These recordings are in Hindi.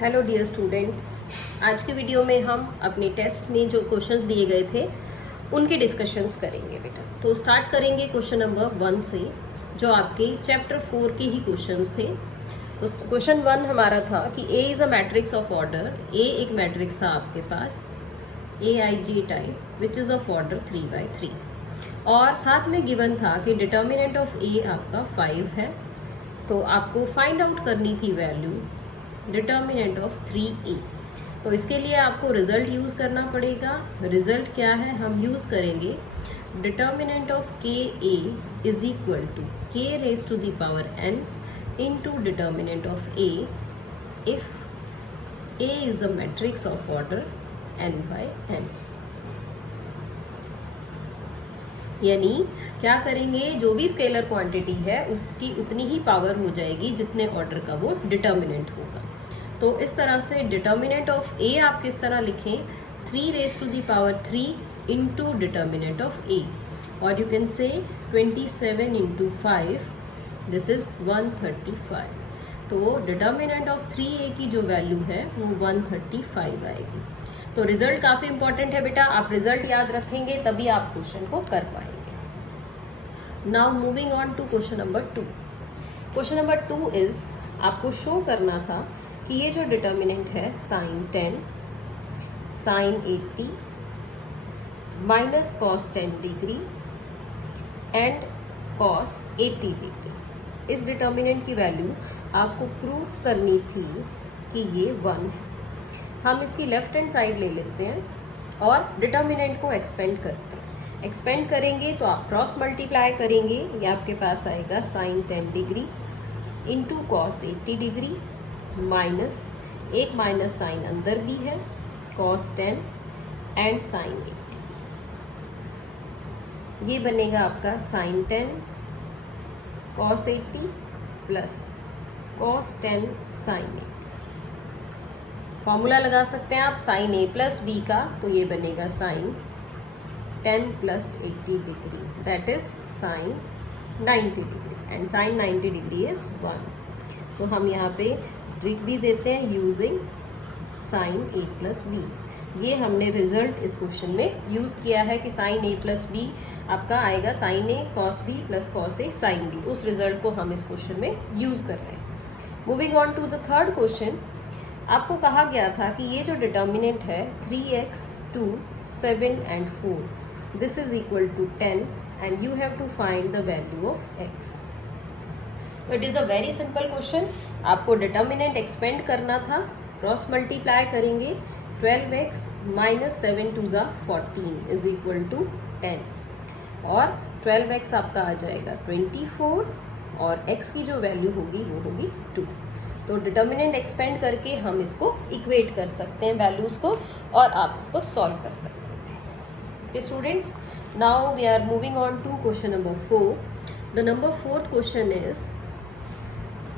हेलो डियर स्टूडेंट्स, आज के वीडियो में हम अपने टेस्ट में जो क्वेश्चंस दिए गए थे उनके डिस्कशंस करेंगे बेटा। तो स्टार्ट करेंगे क्वेश्चन नंबर 1 से, जो आपके चैप्टर 4 के ही क्वेश्चंस थे। तो क्वेश्चन 1 हमारा था कि A is a matrix of order. A एक मैट्रिक्स था आपके पास AIJ type which is of order 3×3, और साथ में गिवन था कि डिटर्मिनेंट ऑफ ए आपका 5 है। तो आपको फाइंड आउट करनी थी वैल्यू डिटर्मिनेंट ऑफ 3A। तो इसके लिए आपको रिजल्ट यूज़ करना पड़ेगा। रिजल्ट क्या है, हम यूज़ करेंगे determinant of KA is equal to K raise to the power n into determinant of A if A is the matrix of order n/n। यानी क्या करेंगे, जो भी स्केलर क्वांटिटी है उसकी उतनी ही पावर हो जाएगी जितने ऑर्डर का वो डिटर्मिनेंट होगा। तो इस तरह से डिटर्मिनेंट ऑफ ए आप किस तरह लिखें, 3 raise to the power 3 into determinant of A, और you can say 27 into 5, this is 135। तो डिटर्मिनेंट ऑफ 3A की जो वैल्यू है वो 135 आएगी। तो रिजल्ट काफ़ी इंपॉर्टेंट है बेटा, आप रिजल्ट याद रखेंगे तभी आप क्वेश्चन को कर पाएंगे। Now moving on to question number 2। Question number 2 is आपको शो करना था कि ये जो डिटर्मिनेंट है sin 10, sin 80 minus cos 10 degree and cos 80 degree, इस डिटर्मिनेंट की वैल्यू आपको प्रूफ करनी थी कि ये 1 है। हम इसकी लेफ्ट हैंड साइड ले लेते हैं और डिटर्मिनेंट को एक्सपेंड करते हैं। एक्सपेंड करेंगे तो आप क्रॉस मल्टीप्लाई करेंगे, ये आपके पास आएगा sin 10 degree into cos 80 degree minus एक माइनस साइन अंदर भी है cos 10 एंड sin 80। ये बनेगा आपका sin 10 cos 80 plus cos 10 sin 80। Formula लगा सकते हैं आप sin A प्लस B का, तो ये बनेगा sin 10 plus 80 degree, that is sin 90 degree, and sin 90 degree is 1। तो हम यहाँ पे लिख भी देते हैं using sin A plus B। ये हमने रिजल्ट इस क्वेश्चन में यूज़ किया है कि sin A प्लस B आपका आएगा sin A cos B plus cos A sin B। उस रिजल्ट को हम इस क्वेश्चन में यूज़ कर रहे हैं। Moving on to the third question, आपको कहा गया था कि ये जो डिटर्मिनेंट है 3x 2 7 and 4, this is equal to 10 and you have to find the value of x। तो it is a very simple question. आपको डिटर्मिनेंट एक्सपेंड करना था, क्रॉस मल्टीप्लाई करेंगे 12x माइनस 7 2 ज़ा 14 इज इक्वल टू 10, और 12x आपका आ जाएगा 24 और x की जो वैल्यू होगी वो होगी 2। तो डिटर्मिनेंट एक्सपेंड करके हम इसको इक्वेट कर सकते हैं वैल्यूज़ को, और आप इसको सॉल्व कर सकते थे। Okay students, now we are moving on to question number 4। The number 4th question is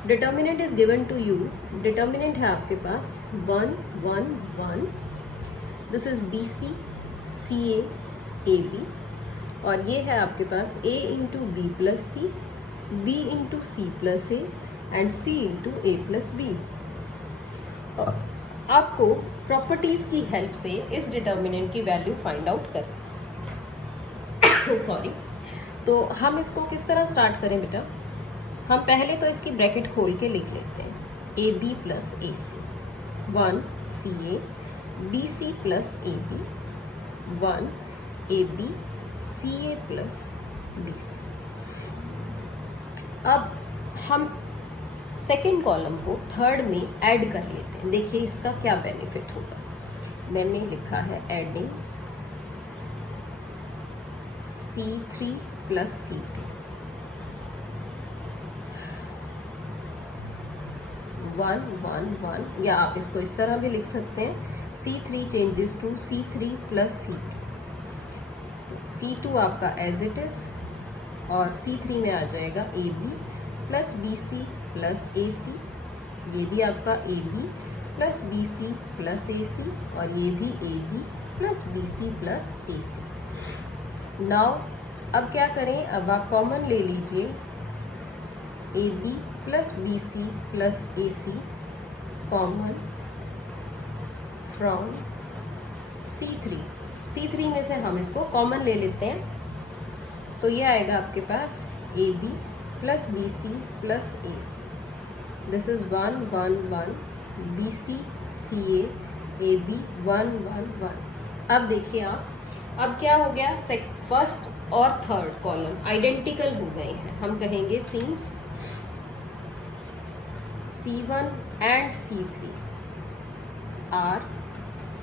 determinant is given to you. Determinant है आपके पास 1 1 1, दिस इज BC CA AB, और ये है आपके पास A into B plus C, B into C plus A and C into A plus B। आपको प्रॉपर्टीज की हेल्प से इस डिटर्मिनेंट की वैल्यू फाइंड आउट कर सॉरी। तो हम इसको किस तरह स्टार्ट करें बेटा, हम पहले तो इसकी ब्रैकेट खोल के लिख लेते हैं AB plus AC 1 CA BC plus AB 1 AB CA plus BC। अब हम सेकेंड कॉलम को थर्ड में ऐड कर लेते हैं। देखिए इसका क्या बेनिफिट होगा। मैंने लिखा है एडिंग C3 प्लस C2 1 1 1, या आप इसको इस तरह भी लिख सकते हैं C3 changes to C3 plus C2। C2 आपका एज इट इज, और C3 में आ जाएगा AB plus BC plus AC, ये भी आपका AB plus BC plus AC, और ये भी AB plus BC plus AC। Now अब क्या करें, अब आप कॉमन ले लीजिए AB plus BC plus AC common, from C3, C3 में से हम इसको कॉमन ले लेते हैं, तो ये आएगा आपके पास AB plus BC plus AC, this is 1 1 1, BC CA AB 1 1 1। अब देखिए आप, अब क्या हो गया, फर्स्ट और थर्ड कॉलम आइडेंटिकल हो गए हैं। हम कहेंगे since C1 and C3 are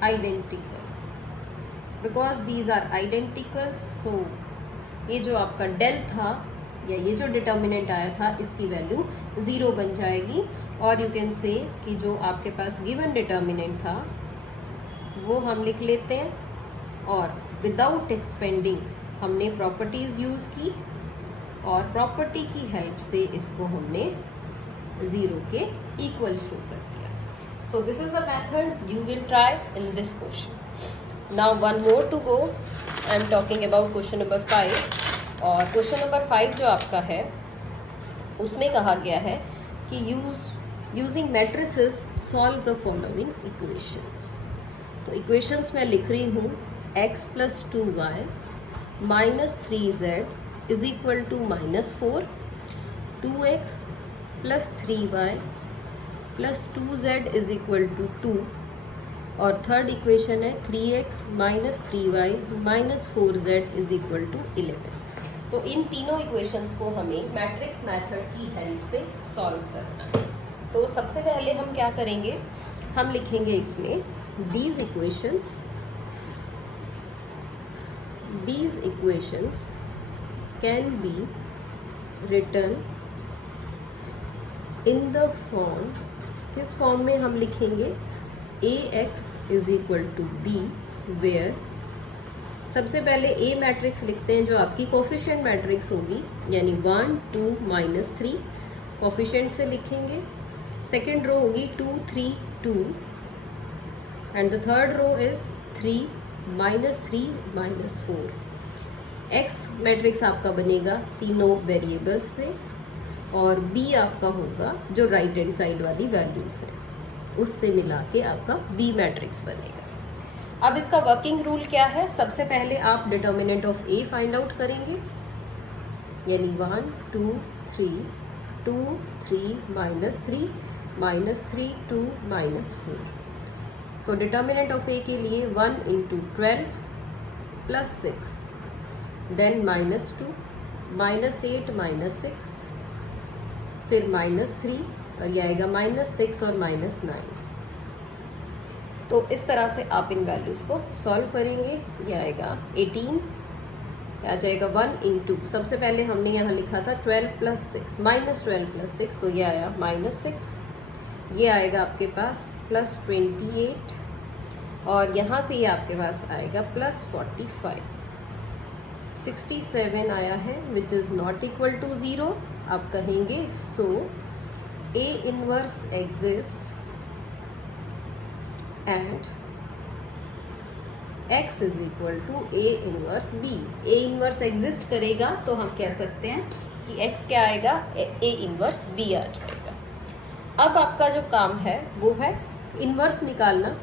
identical, because these are identical, so ये जो आपका डेल था या ये जो डिटर्मिनेंट आया था इसकी वैल्यू 0 बन जाएगी। और यू कैन से कि जो आपके पास गिवन डिटर्मिनेंट था वो हम लिख लेते हैं, और विदाउट एक्सपेंडिंग हमने प्रॉपर्टीज़ यूज़ की और प्रॉपर्टी की हेल्प से इसको हमने 0 के इक्वल शो कर दिया। So this is the method you will try in this question. Now one more to go, I am talking about question number 5। और क्वेश्चन नंबर 5 जो आपका है उसमें कहा गया है कि using matrices solve the following equations. तो इक्वेशंस मैं लिख रही हूँ x plus 2y minus 3z is equal to -4, 2x plus 3y plus 2z is equal to 2, और थर्ड इक्वेशन है 3x minus 3y minus 4z is equal to 11। तो इन तीनों इक्वेशंस को हमें मैट्रिक्स मेथड की हेल्प से सॉल्व करना है। तो सबसे पहले हम क्या करेंगे, हम लिखेंगे इसमें these equations can be written in the form, किस फॉर्म में हम लिखेंगे, ax is equal to b, where सबसे पहले A मैट्रिक्स लिखते हैं जो आपकी कोफिशिएंट मैट्रिक्स होगी, यानी 1 2 -3 कोफिशिएंट से लिखेंगे। सेकेंड रो होगी 2 3 2, and the third row is 3 -3 -4। X matrix आपका बनेगा तीनों वेरिएबल्स से, और B आपका होगा जो राइट हैंड साइड वाली वैल्यूज है उससे मिला के आपका B मैट्रिक्स बनेगा। अब इसका वर्किंग रूल क्या है, सबसे पहले आप determinant of A find out करेंगे, यानी 1 2 3 2 3 -3 -3 2 -4। तो डिटर्मिनेंट ऑफ A के लिए 1 × 12 प्लस 6, देन -2 -8 -6, फिर -3, और ये आएगा -6 और -9। तो इस तरह से आप इन वैल्यूज़ को सॉल्व करेंगे। ये आएगा 18, आ जाएगा 1 × सबसे पहले हमने यहाँ लिखा था 12 + 6 -12 + 6, तो ये आया -6। ये आएगा आपके पास +28, और यहाँ से ये आपके पास आएगा +45। 67 आया है which is not equal to 0। आप कहेंगे so A inverse exists and x is equal to A inverse B। A inverse exist करेगा तो हम कह सकते हैं कि x क्या आएगा, A इनवर्स B आ जाएगा। अब आपका जो काम है वो है इनवर्स निकालना,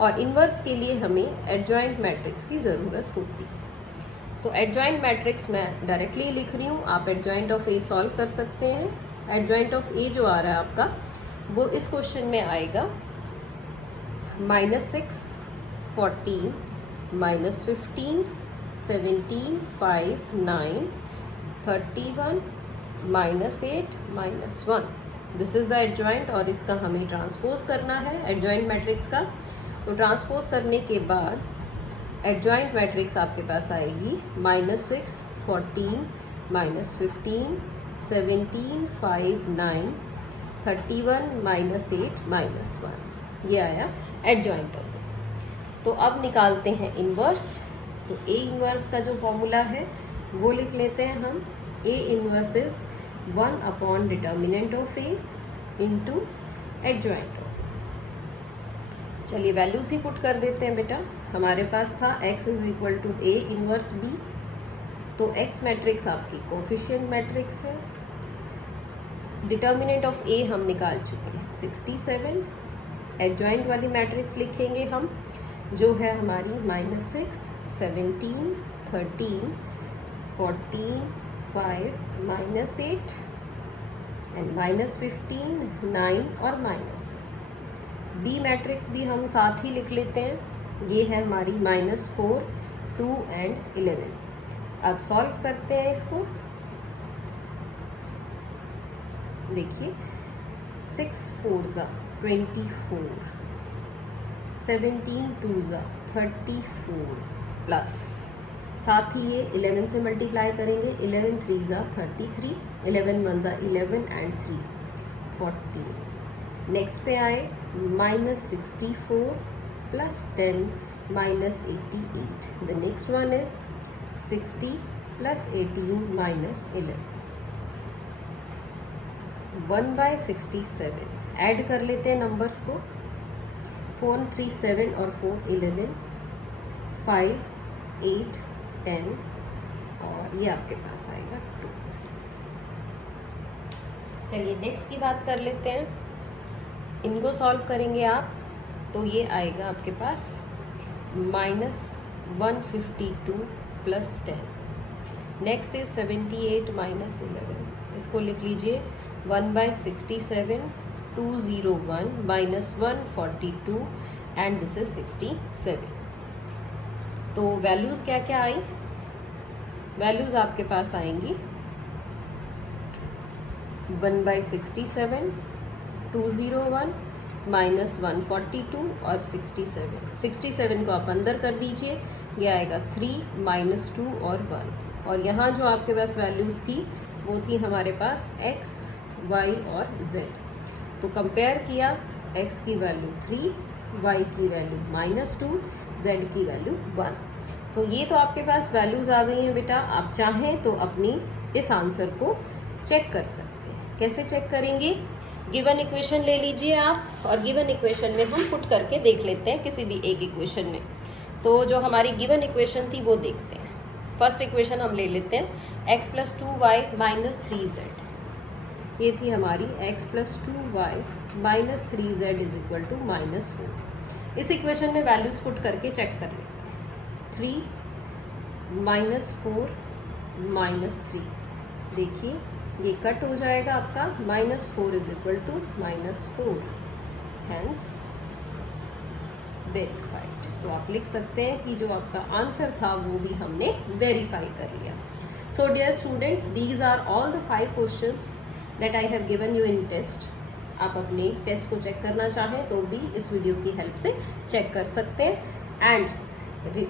और इनवर्स के लिए हमें एडजॉइंट मैट्रिक्स की ज़रूरत होती है। तो एडजॉइंट मैट्रिक्स मैं डायरेक्टली लिख रही हूँ, आप एडजॉइंट ऑफ A सॉल्व कर सकते हैं। एडजॉइंट ऑफ A जो आ रहा है आपका वो इस क्वेश्चन में आएगा -6 14 -15 17 5 9 31 -8 -1। दिस इज द एडजॉइंट, और इसका हमें ट्रांसपोज करना है एडजॉइंट मैट्रिक्स का। तो ट्रांसपोज करने के बाद एडजॉइंट मैट्रिक्स आपके पास आएगी -6 14 -15 17 5 9 31 -8 -1। ये आया एडजॉइंट ऑफ A। तो अब निकालते हैं इनवर्स। तो A इनवर्स का जो फॉर्मूला है वो लिख लेते हैं हम, A inverse is 1 determinant of A into adjoint of A। चलिए वैल्यूज ही पुट कर देते हैं बेटा। हमारे पास था x is equal to A inverse B, तो x मैट्रिक्स आपकी कोफिशिएंट मैट्रिक्स है। डिटर्मिनेंट ऑफ A हम निकाल चुके हैं 67, एडजॉइंट वाली मैट्रिक्स लिखेंगे हम, जो है हमारी -6, 17, 13, 14, 5, -8 एंड -15, 9 और -1। बी मैट्रिक्स भी हम साथ ही लिख लेते हैं, ये है हमारी -4, 2 एंड 11। अब सॉल्व करते हैं इसको। देखिए 6 4 ज़ा 24, 17 2 ज़ा 34 प्लस साथ ही ये 11 से मल्टीप्लाई करेंगे, 11 3 ज़ा 33, 11 1 ज़ा 11 एंड 3 14। नेक्स्ट पे आए -64 plus 10 -88। The next one is 60 plus 18 -11। 1/67 add कर लेते हैं नंबर्स को, 4 3 7 और 4 11, 5 8 10 और ये आपके पास आएगा 2। चलिए नेक्स्ट की बात कर लेते हैं। इनको सॉल्व करेंगे आप तो ये आएगा आपके पास -152 प्लस 10। नेक्स्ट इज 78 -11, इसको लिख लीजिए 1/67, 201 -142 एंड दिस इज 67। तो वैल्यूज़ क्या क्या आई? वैल्यूज़ आपके पास आएंगी 1/67, 201 -142 और 67। 67 को आप अंदर कर दीजिए, ये आएगा 3 -2 और 1। और यहाँ जो आपके पास वैल्यूज़ थी वो थी हमारे पास x, y और z। तो कंपेयर किया, x की वैल्यू 3, y की वैल्यू -2, z की वैल्यू 1। तो ये तो आपके पास वैल्यूज़ आ गई हैं बेटा। आप चाहें तो अपनी इस आंसर को चेक कर सकते हैं। कैसे चेक करेंगे? गिवन इक्वेशन ले लीजिए आप और गिवन इक्वेशन में हम पुट करके देख लेते हैं किसी भी एक इक्वेशन में। तो जो हमारी गिवन इक्वेशन थी वो देखते हैं। फर्स्ट इक्वेशन हम ले लेते हैं x + 2y - 3z। ये थी हमारी x + 2y - 3z = -4। इस इक्वेशन में वैल्यूज पुट करके चेक कर लेते हैं। 3 -4 -3, देखिए ये कट हो जाएगा आपका, -4 = -4, हैंस वेरीफाइड। तो आप लिख सकते हैं कि जो आपका आंसर था वो भी हमने वेरीफाई कर लिया। So dear students, these are all the 5 questions that I have given you in test. आप अपने टेस्ट को चेक करना चाहें तो भी इस वीडियो की हेल्प से चेक कर सकते हैं and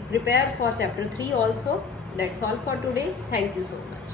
prepare for chapter 3 also. That's all for today. Thank you so much.